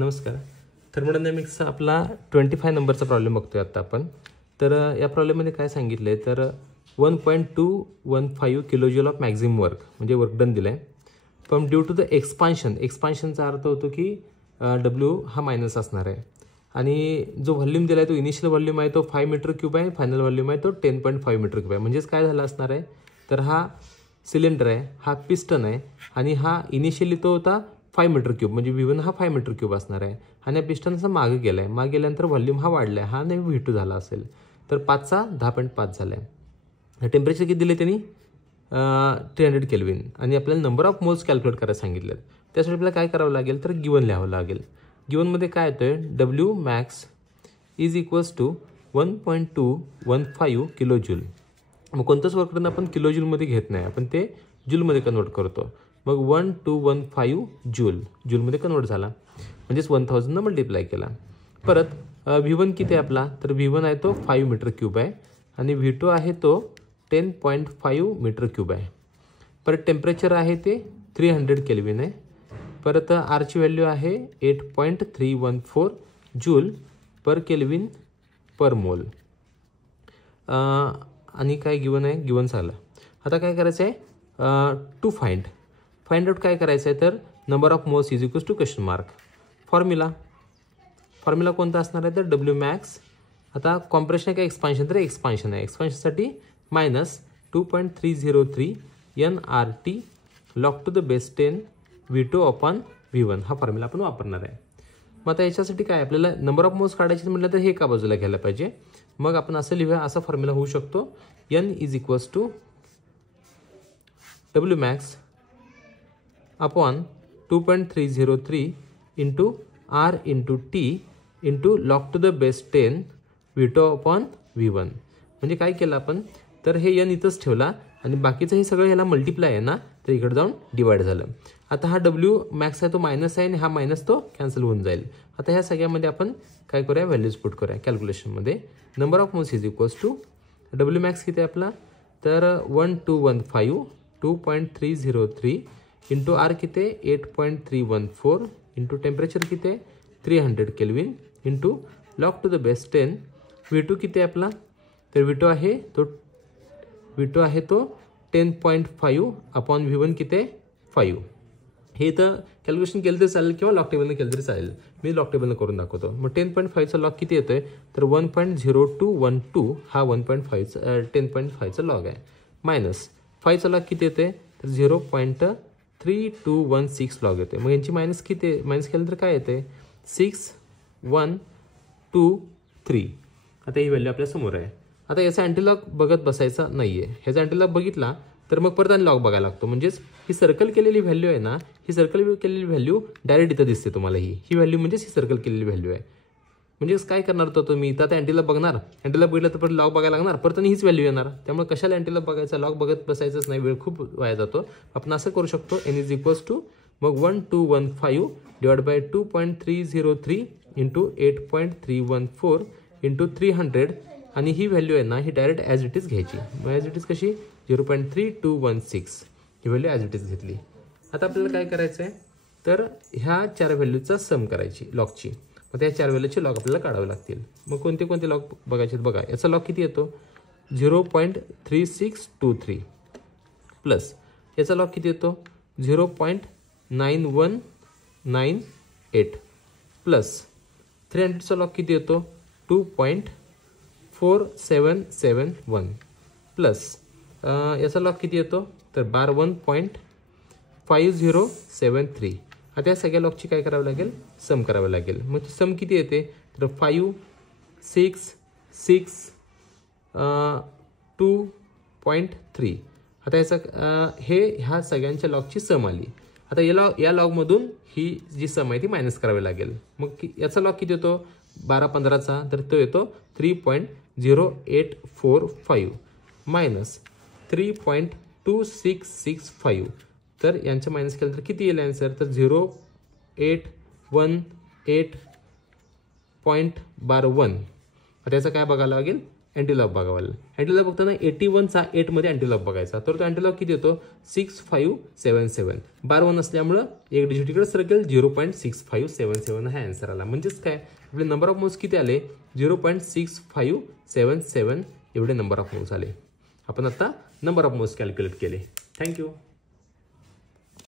नमस्कार. थर्मोडायनॅमिक्सचा आपला 25 नंबरचा प्रॉब्लेम बघतोय आता आपण. तर या प्रॉब्लेममध्ये काय सांगितलं आहे तर 1.215 किलोजूल ऑफ मॅक्झिमम वर्क म्हणजे वर्क डन दिलं आहे. पण ड्यू टू द एक्सपान्शनचा अर्थ होतो की W हा मायनस असणार आहे आणि जो व्हॉल्यूम दिला आहे तो इनिशियल व्हॉल्यूम आहे तो 5 मीटर क्यूब आहे, फायनल व्हॉल्यूम आहे तो 10.5 मीटर क्यूब आहे. म्हणजेच काय झालं असणार आहे तर हा सिलेंडर आहे, हा पिस्टन आहे आणि हा इनिशियली तो होता 5 मीटर क्यूब म्हणजे V1 हा 5 मीटर क्यूब असणार आहे आणि या पिस्टनचा मागे गेला आहे. मागे गेल्यानंतर व्हॉल्यूम हा वाढला आहे, हा नाही V2 झाला असेल तर 5चा 10.5 झाला आहे. टेम्परेचर किती दिले त्यांनी 300 केल्विन आणि आपल्याला नंबर ऑफ मोल्स कॅल्क्युलेट करायला सांगितलं. त्यासाठी आपल्याला काय करावं लागेल तर गिवन लिहावं लागेल. गिवनमध्ये काय येतोय W max is equals to 1.215 kilojoule. मग कोणतंच वर्क डन आपण किलोजूलमध्ये घेत नाही, आपण ते जूलमध्ये कन्वर्ट करतो. मग 1215 जूलमध्ये कन्वर्ट झाला म्हणजेच 1000 मल्टिप्लाय केला. परत V1 किती आहे आपला तर V1 आहे तो 5 मीटर क्यूब आहे आणि V2 आहे तो 10.5 मीटर क्यूब आहे. परत टेम्परेचर आहे ते 300 केल्विन आहे. परत आरची व्हॅल्यू आहे 8.314 जूल पर केल्विन पर मोल. आणि काय गिवन आहे गिवन झालं. आता काय करायचं आहे टू फाइंड आउट काय करायचं आहे तर number of moles is equals to question mark. Formula कोणता असणार आहे तर W मॅक्स. आता कॉम्प्रेशन काय एक्सपान्शन तर एक्सपान्शन आहे, एक्सपान्शनसाठी minus 2.303 nRT log to the base 10 V2 upon V1 हा फॉर्म्युला आपण वापरणार आहे. मग आता याच्यासाठी काय आपल्याला नंबर ऑफ मोल्स काढायचे म्हटलं तर हे एका बाजूला घ्यायला पाहिजे. मग आपण असं लिहूया, असा फॉर्म्युला होऊ शकतो N is equals to W max upon 2.303 into R into T into log to the base 10 V2 upon V1. म्हणजे काय केलं आपण तर हे N इथंच ठेवला आणि बाकीचं हे सगळं ह्याला मल्टिप्लाय आहे ना तर इकडे जाऊन डिवाइड झालं. आता हा W मॅक्स आहे तो मायनस आहे आणि हा मायनस तो कॅन्सल होऊन जाईल. आता ह्या सगळ्यामध्ये आपण काय करूया व्हॅल्यूज पुट करूया कॅल्क्युलेशनमध्ये. Number of moles is equals to W max किती आहे आपला तर 1215 2.303 इंटू R किती 8.314 इंटू टेम्परेचर किती 300 kelvin into log to the base 10 V2 किती आहे आपला तर V2 आहे तो 10.5 अपॉन V1 किती 5. हे तर कॅल्क्युलेशन केलं तरी चालेल किंवा लॉग टेबलने केलं तरी चालेल. मी लॉग टेबलने करून दाखवतो. मग 10.5चा लॉग किती येतोय तर 1.0212 हा 10.5चा लॉग आहे मायनस 5चा लॉग किती येते तर 0.3216 लॉग येते. मग यांची मायनस किती मायनस केलं तर काय येते 6123. आता ही व्हॅल्यू आपल्या समोर आहे. आता याचा अँटीलॉग बघत बसायचा नाही आहे. ह्याचा अँटीलॉग बघितला तर मग परत आणि लॉग बघायला लागतो. म्हणजेच ही सर्कल केलेली व्हॅल्यू आहे ना, ही सर्कल केलेली व्हॅल्यू डायरेक्ट इथं दिसते तुम्हाला. ही व्हॅल्यू म्हणजेच ही सर्कल केलेली व्हॅल्यू आहे. म्हणजेच काय करणार होतो तुम्ही इथं आता अँटीलॉग बघणार, अँटीलॉग बघितलं तर परत लॉग बघायला लागणार, परत आणि हीच व्हॅल्यू येणार. त्यामुळे कशाला अँटीलॉग बघायचा, लॉग बघत बसायचंच नाही, वेळ खूप वाया जातो. आपण असं करू शकतो N इज इक्वल्स टू मग 1215 डिवाइड बाय 2.303 इंटू 8.314 इंटू 300 आणि ही व्हॅल्यू आहे ना ही डायरेक्ट ॲज इट इज घ्यायची. मग ॲज इट इज कशी 0.3216 ही व्हॅल्यू ॲज इट इज घेतली. आता आपल्याला काय करायचं आहे तर ह्या 4 व्हॅल्यूचा सम करायची लॉगची. मग त्या 4 व्हॅल्यूचे लॉग आपल्याला काढावे लागतील. मग कोणते कोणते लॉग बघायचे बघा. याचा लॉग किती येतो 0.3623 प्लस याचा लॉग किती येतो 0.9198 प्लस 300चा लॉग किती येतो 2.4771 प्लस याचा लॉग किती येतो तर 1.5073. आता या सगळ्या लॉगची काय करावं लागेल सम करावं लागेल. मग सम किती येते तर 5 6 6 2.3. आता याचा ह्या सगळ्यांच्या लॉगची सम आली. आता या लॉगमधून ही जी सम आहे ती मायनस करावी लागेल. मग याचा लॉग किती येतो 12-15चा तर तो येतो 3.0845 मायनस 3.2665. तर यांचं मायनस केलं तर किती येईल आन्सर तर 0.818.12. आता याचा काय बघायला लागेल अँटीलॉग बघावा लागेल. अँटीलॉग बघताना 81चा 8मध्ये अँटीलॉग बघायचा. तर तो अँटीलॉग किती येतो 6577. बार 1 असल्यामुळं एक डिजिट इकडे सरकेल 0.6577 हा आन्सर आला. म्हणजेच काय आपले नंबर ऑफ मोड्स किती आले 0.6577 एवढे नंबर ऑफ मोड्स आले. आपण आता नंबर ऑफ मोड्स कॅल्क्युलेट केले. थँक्यू.